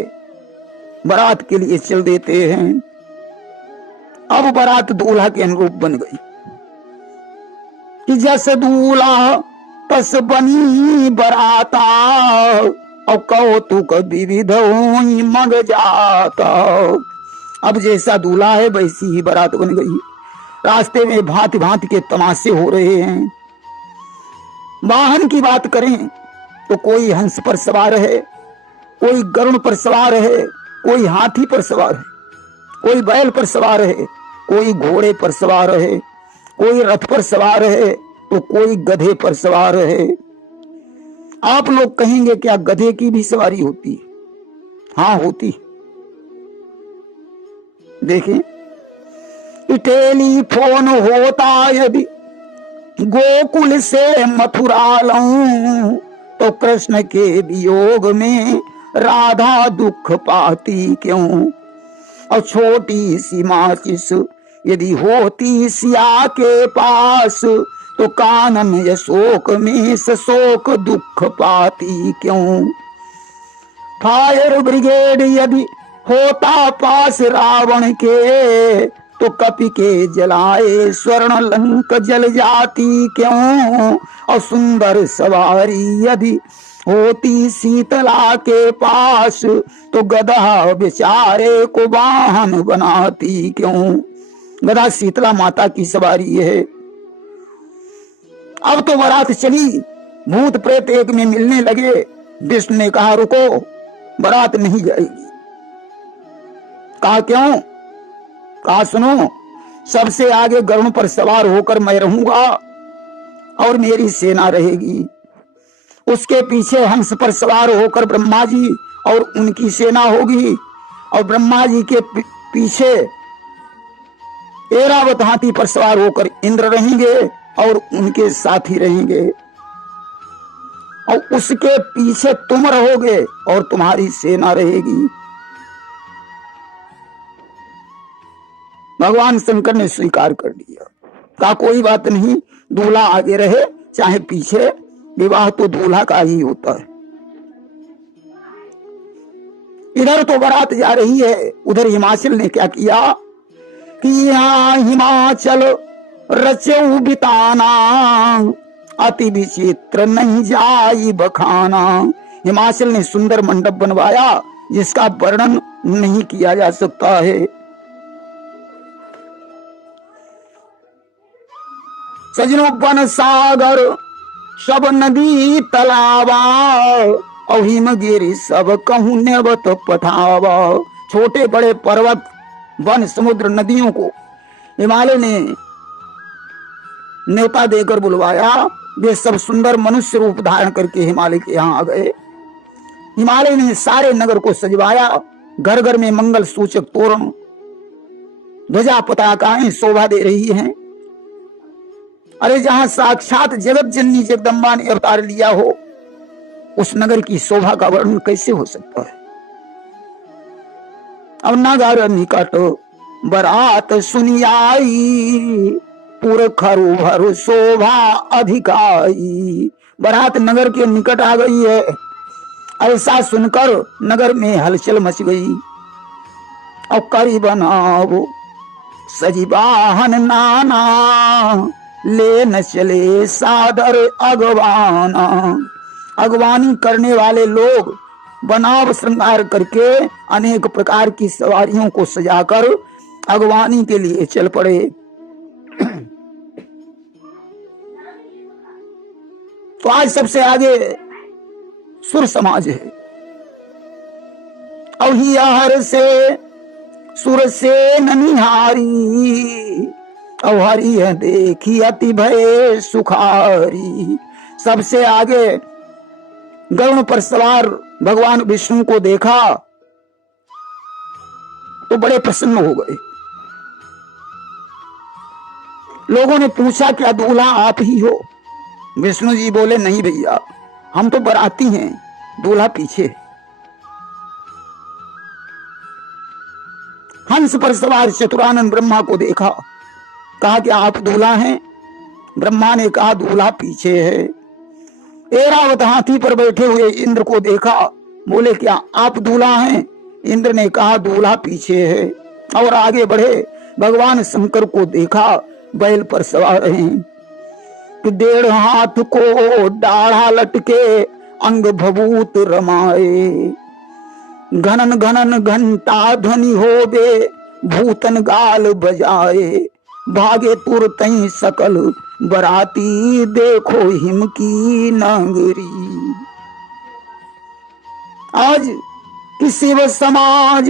बारात के लिए चल देते हैं। अब बारात दूल्हा के अनुरूप बन गई कि जस दूल्हा तस बनी बराता और कौतुक विविध होई मग जाता। अब जैसा दूल्हा है वैसी ही बारात बन गई। रास्ते में भांति भांति के तमाशे हो रहे हैं। वाहन की बात करें तो कोई हंस पर सवार है, कोई गरुड़ पर सवार है, कोई हाथी पर सवार है, कोई बैल पर सवार है, कोई घोड़े पर सवार है, कोई रथ पर सवार है तो कोई गधे पर सवार है। आप लोग कहेंगे क्या गधे की भी सवारी होती है? हाँ होती। देखें, टेलीफोन होता यदि गोकुल से मथुरा लाऊं तो कृष्ण के वियोग में राधा दुख पाती क्यों। और छोटी सी माचिस यदि होती सिया के पास तो कानन यशोक में शोक दुख पाती क्यों। फायर ब्रिगेड यदि होता पास रावण के तो कपि के जलाए स्वर्ण लंक जल जाती क्यों। और सुंदर सवारी यदि होती शीतला के पास तो गधा बेचारे को वाहन बनाती क्यों। गधा शीतला माता की सवारी है। अब तो बारात चली, भूत प्रेत एक में मिलने लगे। विष्णु ने कहा रुको, बारात नहीं जाएगी। कहा क्यों? कहा सुनो, सबसे आगे गरुड़ पर सवार होकर मैं रहूंगा और मेरी सेना रहेगी। उसके पीछे हंस पर सवार होकर ब्रह्मा जी और उनकी सेना होगी, और ब्रह्मा जी के पीछे ऐरावत हाथी पर सवार होकर इंद्र रहेंगे और उनके साथी रहेंगे, और उसके पीछे तुम रहोगे और तुम्हारी सेना रहेगी। भगवान शंकर ने स्वीकार कर लिया, कहा कोई बात नहीं, दूल्हा आगे रहे चाहे पीछे, विवाह तो दूल्हा का ही होता है। इधर तो बारात जा रही है, उधर हिमाचल ने क्या किया कि यहाँ हिमाचल रचऊ बिताना, अति विचित्र नहीं जाई बखाना। हिमाचल ने सुंदर मंडप बनवाया जिसका वर्णन नहीं किया जा सकता है। सजनों वन सागर सब नदी तलावा, और हिमगिरी सब कहूं नेवत पठावा। छोटे बड़े पर्वत वन समुद्र नदियों को हिमालय ने न्योता देकर बुलवाया। वे सब सुंदर मनुष्य रूप धारण करके हिमालय के यहाँ आ गए। हिमालय ने सारे नगर को सजवाया, घर घर में मंगल सूचक तोरण, ध्वजा पताकाएं शोभा दे रही हैं। अरे जहां साक्षात जगत जननी जगदम्बा ने अवतार लिया हो, उस नगर की शोभा का वर्णन कैसे हो सकता है। अब नगर निकट बरात सुनियाई, पुरखरु भरु शोभा अधिकाई। बारात नगर के निकट आ गई है। ऐसा सुनकर नगर में हलचल मच गई। और करी बनाओ सजी वाहन नाना, ले न चले सादर अगवाना। अगवानी करने वाले लोग बनाव श्रृंगार करके अनेक प्रकार की सवारियों को सजाकर अगवानी के लिए चल पड़े। तो आज सबसे आगे सुर समाज है। अहियाहर से सुर से ननिहारी, अवहरी है देखी अति भय सुखारी। सबसे आगे गरुड़ पर सवार भगवान विष्णु को देखा तो बड़े प्रसन्न हो गए। लोगों ने पूछा क्या दूल्हा आप ही हो? विष्णु जी बोले नहीं भैया, हम तो बराती हैं, दूल्हा पीछे। हंस पर सवार चतुरानंद ब्रह्मा को देखा, कहा कि आप दूल्हा हैं? ब्रह्मा ने कहा दूल्हा पीछे है। ऐरावत हाथी पर बैठे हुए इंद्र को देखा, बोले क्या आप दूल्हा हैं? इंद्र ने कहा दूल्हा पीछे है। और आगे बढ़े भगवान शंकर को देखा, बैल पर सवार हैं। 1.5 हाथ को डाढ़ा लटके अंग भभूत रमाए, घनन घनन घंटा ध्वनि होबे भूतन गाल बजाए। भागे तुरतई सकल बराती, देखो हिम की नगरी। आज किसी व समाज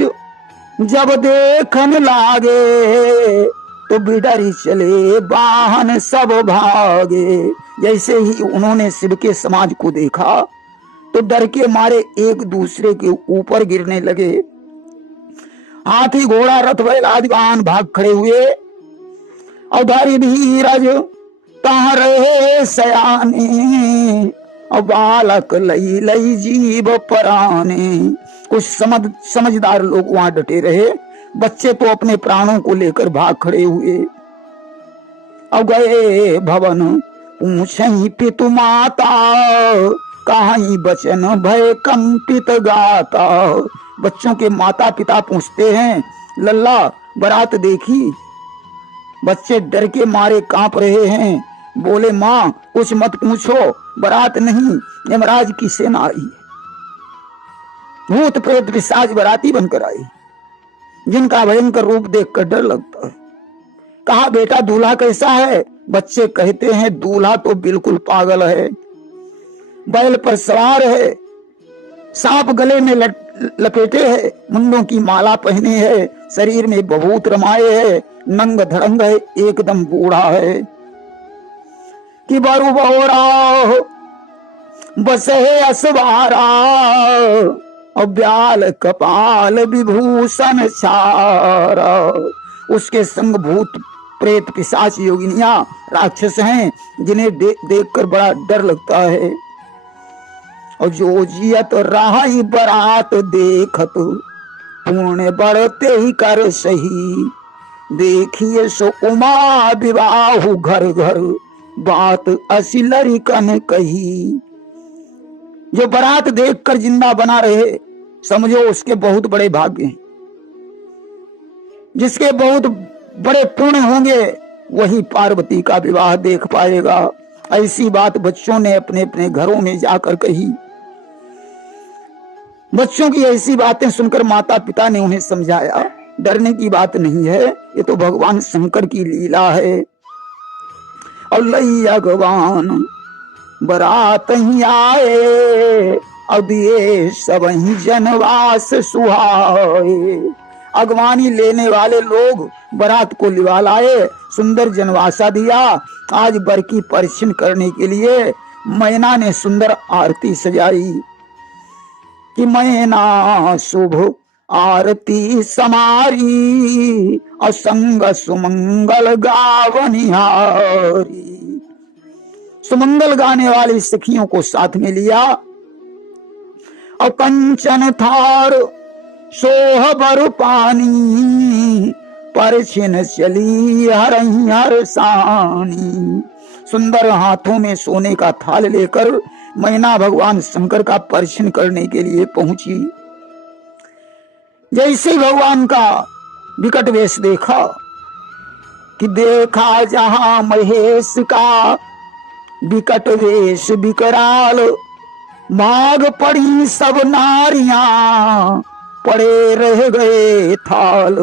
जब देखन लागे, तो बिडरी चले वाहन सब भागे। जैसे ही उन्होंने शिव के समाज को देखा तो डर के मारे एक दूसरे के ऊपर गिरने लगे। हाथी घोड़ा रथ बैल आदि वाहन भाग खड़े हुए। अवधारी धीरज तहाँ रहे सयाने, और बालक लई लई जीव पराने। कुछ समझदार लोग वहां डटे रहे, बच्चे तो अपने प्राणों को लेकर भाग खड़े हुए। अब गए भवन पूछहि पितु माता, कहीं बचन भय कंपित गाता। बच्चों के माता पिता पूछते हैं लल्ला बारात देखी? बच्चे डर के मारे कांप रहे हैं। बोले माँ कुछ मत पूछो, बारात नहीं यमराज की सेना आई। भूत प्रेत पिशाच बाराती बनकर आई, जिनका भयंकर रूप देखकर डर लगता है। कहा बेटा दूल्हा कैसा है? बच्चे कहते हैं दूल्हा तो बिल्कुल पागल है, बैल पर सवार है, सांप गले में लपेटे है, मुंडों की माला पहने है, शरीर में भभूत रमाए है, नंग धड़ंग है, एकदम बूढ़ा है। कि बरु बहुरा बस है असवारा, और ब्याल कपाल विभूषण छारा। उसके संग भूत प्रेत पिशाच योगिनियां राक्षस हैं जिन्हें देखकर बड़ा डर लगता है। और जो जियत राही बरात देखत, पुण्य बढ़ते ही कर सही। देखिए सो उमा विवाहु घर घर, बात असी लरिकन कही। जो बारात देखकर जिंदा बना रहे, समझो उसके बहुत बड़े भाग्य हैं। जिसके बहुत बड़े पुण्य होंगे वही पार्वती का विवाह देख पाएगा। ऐसी बात बच्चों ने अपने अपने घरों में जाकर कही। बच्चों की ऐसी बातें सुनकर माता पिता ने उन्हें समझाया, डरने की बात नहीं है, ये तो भगवान शंकर की लीला है। और लैया भगवान बरात ही आए, अब ये सब ही जनवास सुहाए। अगवानी लेने वाले लोग बारात को लिवा लाए, सुंदर जनवासा दिया। आज बर की परीक्षण करने के लिए मैना ने सुंदर आरती सजाई कि मैना शुभ आरती समारी, असंग सुमंगल गावनिहारी। सुमंगल गाने वाली सखियों को साथ में लिया और कंचन थार सोह बर पानी, परछिन चली हरही हरसानी। सुंदर हाथों में सोने का थाल लेकर मैना भगवान शंकर का परछिन करने के लिए पहुंची। जैसे भगवान का विकट वेश देखा कि देखा जहां महेश का विकट वेश विकराल, भाग पड़ी सब नारियां, पड़े रह गए थाल।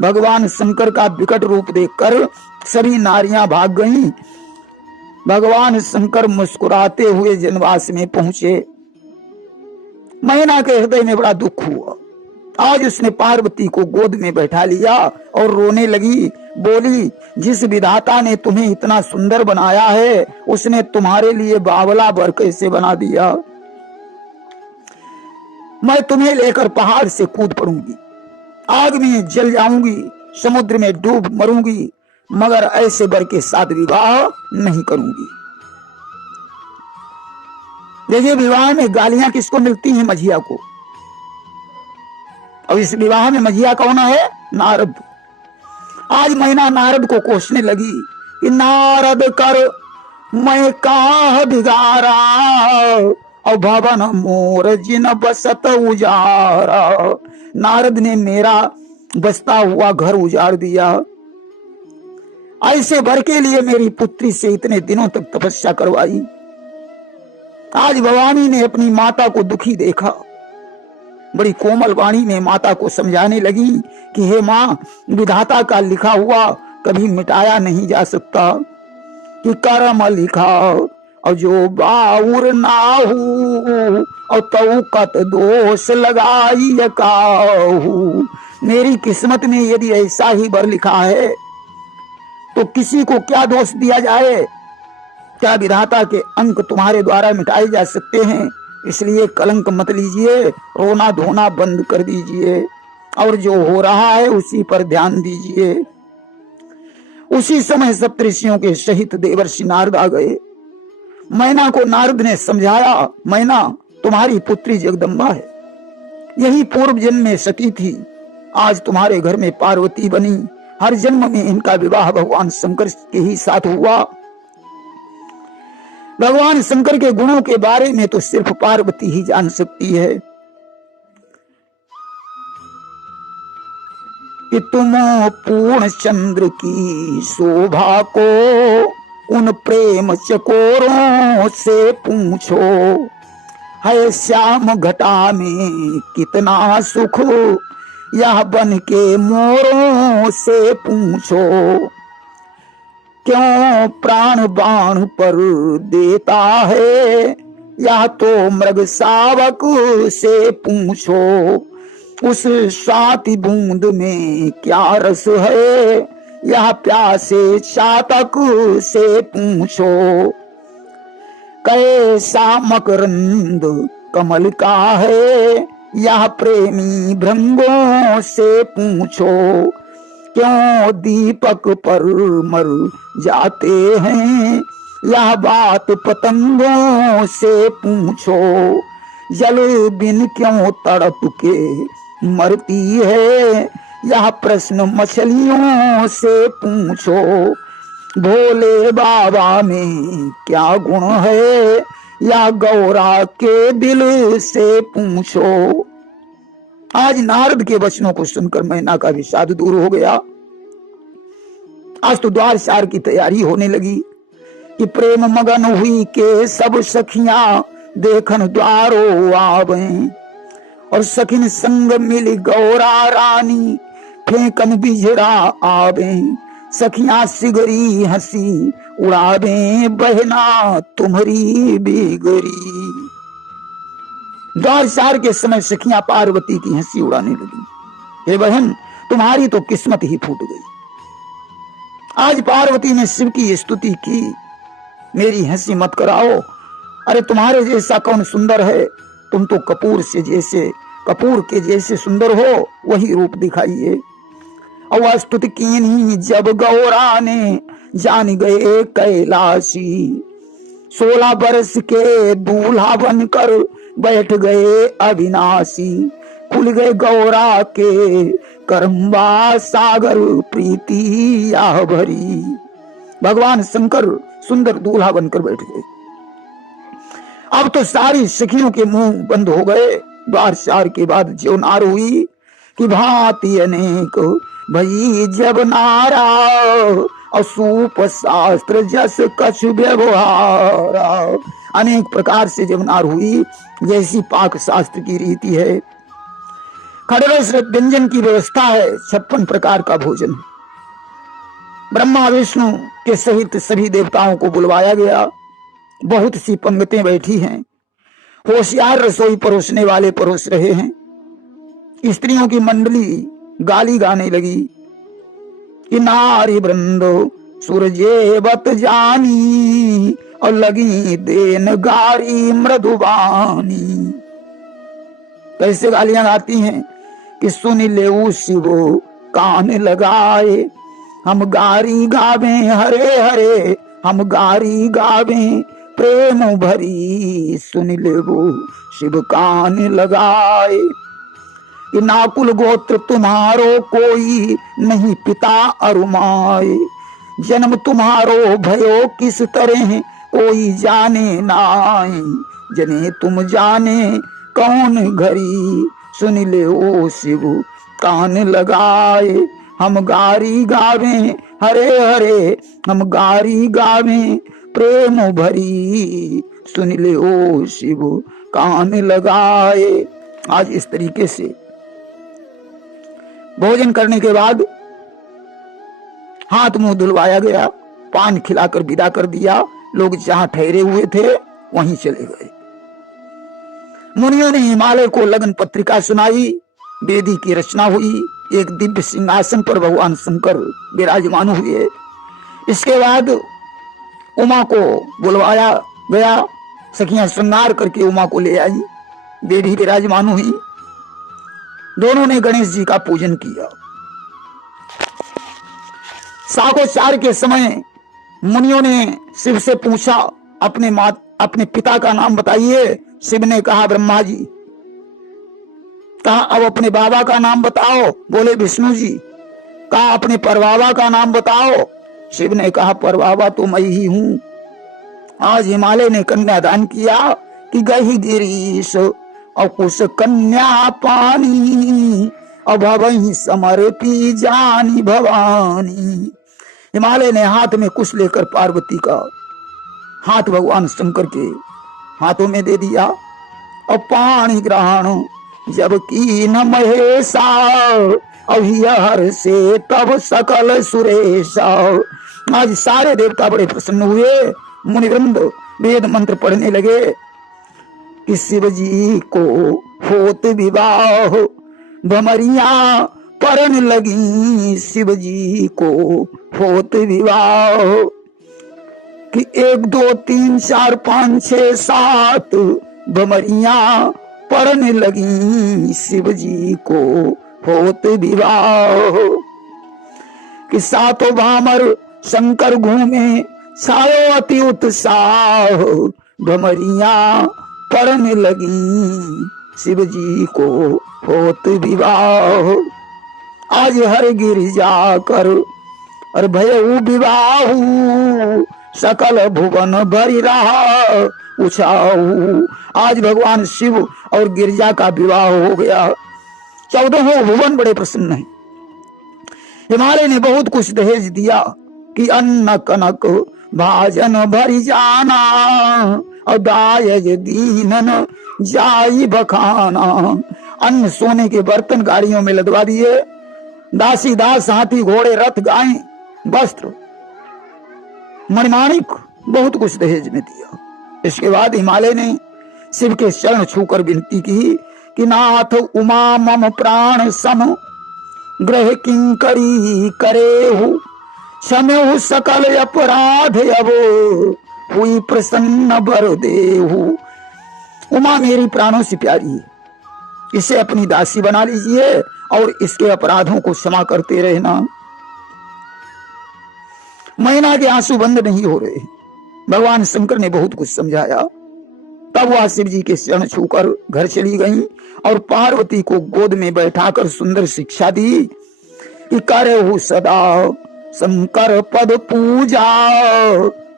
भगवान शंकर का विकट रूप देखकर सभी नारियां भाग गईं। भगवान शंकर मुस्कुराते हुए जनवास में पहुंचे। मैना के हृदय में बड़ा दुख हुआ। आज उसने पार्वती को गोद में बैठा लिया और रोने लगी। बोली, जिस विधाता ने तुम्हें इतना सुंदर बनाया है, उसने तुम्हारे लिए बावला वर कैसे बना दिया। मैं तुम्हें लेकर पहाड़ से कूद पड़ूंगी, आग में जल जाऊंगी, समुद्र में डूब मरूंगी, मगर ऐसे वर के साथ विवाह नहीं करूंगी। देखिए, विवाह में गालियां किसको मिलती हैं? मझिया को। और इस विवाह में मझिया कौन है? नारद। आज मैना नारद को कोसने लगी कि नारद कर मैं काह बिगारा, और भवन मोर जिन बसत उजारा। नारद ने मेरा बसता हुआ घर उजाड़ दिया। ऐसे वर के लिए मेरी पुत्री से इतने दिनों तक तपस्या करवाई। आज भवानी ने अपनी माता को दुखी देखा। बड़ी कोमल वाणी में माता को समझाने लगी कि हे माँ, विधाता का लिखा हुआ कभी मिटाया नहीं जा सकता, कि कर्म लिखा और जो बाउर नाहू, और तऊ कत दोष लगाई काहू। मेरी किस्मत में यदि ऐसा ही वर लिखा है तो किसी को क्या दोष दिया जाए? क्या विधाता के अंक तुम्हारे द्वारा मिटाए जा सकते हैं? इसलिए कलंक मत लीजिए, रोना धोना बंद कर दीजिए, और जो हो रहा है उसी पर ध्यान दीजिए। उसी समय सप्तऋषियों के सहित देवर्षि नारद आ गए। मैना को नारद ने समझाया, मैना, तुम्हारी पुत्री जगदम्बा है, यही पूर्व जन्म में सती थी, आज तुम्हारे घर में पार्वती बनी। हर जन्म में इनका विवाह भगवान शंकर के ही साथ हुआ। भगवान शंकर के गुणों के बारे में तो सिर्फ पार्वती ही जान सकती है। कि तुम पूर्ण चंद्र की शोभा को उन प्रेम चकोरों से पूछो, है श्याम घटा में कितना सुख, यह बन के मोरों से पूछो। क्यों प्राण बाण पर देता है, यह तो मृग शावक से पूछो। उस स्वाति बूंद में क्या रस है, यह प्यासे चातक से पूछो, कैसा मकरंद कमल का है, यह प्रेमी भृंगों से पूछो, क्यों दीपक पर मर जाते हैं, यह बात पतंगों से पूछो, जल बिन क्यों तड़प के मरती है, यह प्रश्न मछलियों से पूछो, भोले बाबा में क्या गुण है, या गौरा के दिल से पूछो। आज नारद के वचनों को सुनकर मैना का विषाद दूर हो गया। आज तो द्वार चार की तैयारी होने लगी कि प्रेम मगन हुई के सब सखियां देखन द्वारो आवे, और सखिन संग मिली गौरा रानी फेंकन बिजरा आवे, सखियां सिगरी हंसी उड़ावे, बहना तुम्हारी बिगड़ी। द्वार चार के समय सखियां पार्वती की हंसी उड़ाने लगी, हे बहन तुम्हारी तो किस्मत ही फूट गई। आज पार्वती ने शिव की स्तुति की, मेरी हंसी मत कराओ, अरे तुम्हारे जैसा कौन सुंदर है, तुम तो कपूर के जैसे सुंदर हो, वही रूप दिखाइए। और स्तुति कीनी जब गौरा ने जान गए कैलाशी, 16 बरस के दूल्हा बनकर बैठ गए अविनाशी, खुल गए गौरा के करम्बा सागर प्रीति या भरी। भगवान शंकर सुंदर दूल्हा बनकर बैठ गए। अब तो सारी सखियों के मुंह बंद हो गए। द्वार चार के बाद ज्योनार हुई कि भांति अनेक भई जब नारा, असूप शास्त्र जस कछ व्यवहारा। अनेक प्रकार से जब नार हुई, जैसी पाक शास्त्र की रीति है। खड़रस व्यंजन की व्यवस्था है, 56 प्रकार का भोजन। ब्रह्मा विष्णु के सहित सभी देवताओं को बुलवाया गया। बहुत सी पंक्तियां बैठी हैं, होशियार रसोई परोसने वाले परोस रहे हैं। स्त्रियों की मंडली गाली गाने लगी कि नारी वृंदो सूरजेवत जानी, और लगी देन गारी मृदुबानी। कैसे गालियां गाती हैं कि सुन ले शिवो कान लगाए, हम गारी गावे हरे हरे, हम गारी गावे प्रेम भरी, सुन ले वो शिव कान लगाए। कि नाकुल गोत्र तुम्हारो कोई नहीं पिता अरुमाए, जन्म तुम्हारो भयो किस तरह कोई जाने नाई, जने तुम जाने कौन घरी, सुन ले ओ शिव कान लगाए। हम गारी गावे हरे हरे, हम गारी गावे प्रेम भरी, सुन ले ओ शिव कान लगाए। आज इस तरीके से भोजन करने के बाद हाथ मुंह धुलवाया गया, पान खिलाकर विदा कर दिया। लोग जहां ठहरे हुए थे वहीं चले गए। मुनियों ने हिमालय को लगन पत्रिका सुनाई, वेदी की रचना हुई। एक दिव्य सिंहासन पर भगवान शंकर विराजमान हुए। इसके बाद उमा को बुलवाया गया, सखियां श्रृंगार करके उमा को ले आई, बेटी विराजमान हुई। दोनों ने गणेश जी का पूजन किया। साकोचार के समय मुनियों ने शिव से पूछा, अपने पिता का नाम बताइए। शिव ने कहा ब्रह्मा जी। कहा अब अपने बाबा का नाम बताओ, बोले विष्णु जी। कहा अपने परबाबा का नाम बताओ। शिव ने कहा परबाबा तो मैं ही हूं। आज हिमालय ने कन्यादान किया कि गही गिरीश और कुश कन्या पानी, और भवही समर्पी जानी भवानी। हिमालय ने हाथ में कुश लेकर पार्वती का हाथ भगवान शंकर के हाथों में दे दिया। और पाणी ग्रहण जब की न महेशा, अभिहर से तब सकल सुरेशा। आज सारे देवता बड़े प्रसन्न हुए। मुनिवृंद वेद मंत्र पढ़ने लगे कि शिव जी को होत विवाह, भमरिया परन लगी शिव जी को होत विवाह। कि 1 2 3 4 5 6 7 भमरियां परन लगी शिव जी को होत विवाह। कि 7 भामर शंकर घूमे छायो अति उत्साह। भमरियां परन लगी शिव जी को होत विवाह। आज हर गिरिजा कर और भयऊ विवाहू सकल भुवन भरी रहा उछाऊ। आज भगवान शिव और गिरिजा का विवाह हो गया। 14 भुवन बड़े प्रसन्न हैं। हिमालय ने बहुत कुछ दहेज दिया कि अन्न कनक भाजन भरी जाना और दायज दीनन जाई बखाना। अन्न सोने के बर्तन गाड़ियों में लदवा दिए, दासी दास हाथी घोड़े रथ गाय वस्त्र मणिमाणिक बहुत कुछ दहेज में दिया। इसके बाद हिमालय ने शिव के चरण छूकर विनती की कि नाथ उमा मम प्राण सम ग्रह किंकरी करेहु क्षमेहु सकल अपराध अब हुई प्रसन्न बर देहु। उमा मेरी प्राणों से प्यारी है, इसे अपनी दासी बना लीजिए और इसके अपराधों को क्षमा करते रहना। मैना के आंसू बंद नहीं हो रहे। भगवान शंकर ने बहुत कुछ समझाया। तब वह शिव जी के चरण छूकर घर चली गई और पार्वती को गोद में बैठाकर सुंदर शिक्षा दी कि करहु सदा शंकर पद पूजा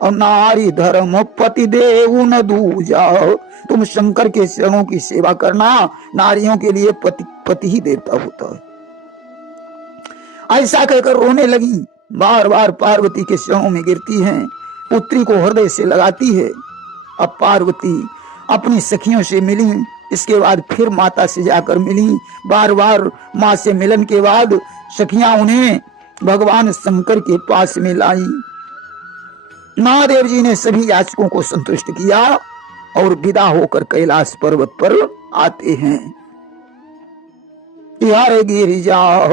और नारी धर्म पति देव न दूजा। तुम शंकर के चरणों की सेवा करना, नारियों के लिए पति ही देवता होता है। ऐसा कहकर रोने लगी। बार बार पार्वती के चरणों में गिरती हैं, पुत्री को हृदय से लगाती है। अब पार्वती अपनी सखियों से मिली, इसके बाद फिर माता से जाकर मिली। बार बार माँ से मिलन के बाद सखियां उन्हें भगवान शंकर के पास में लाई। महादेव जी ने सभी याचकों को संतुष्ट किया और विदा होकर कैलाश पर्वत पर आते हैं। बिहार गिरिजा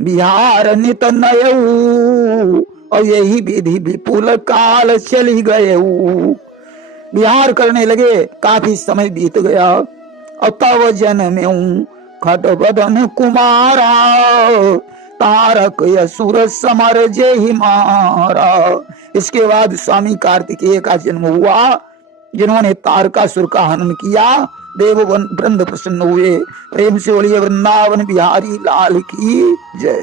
बिहार नित नयऊ और यही विधि विपुल काल चली गए। बिहार करने लगे, काफी समय बीत गया। और तव जन्म खट बदन कुमारा तारक असुर समर जय मारा। इसके बाद स्वामी कार्तिकेय का जन्म हुआ, जिन्होंने तारकासुर का हनन किया। देव वृंद प्रसन्न हुए। प्रेम से बोलिए वृंदावन बिहारी लाल की जय।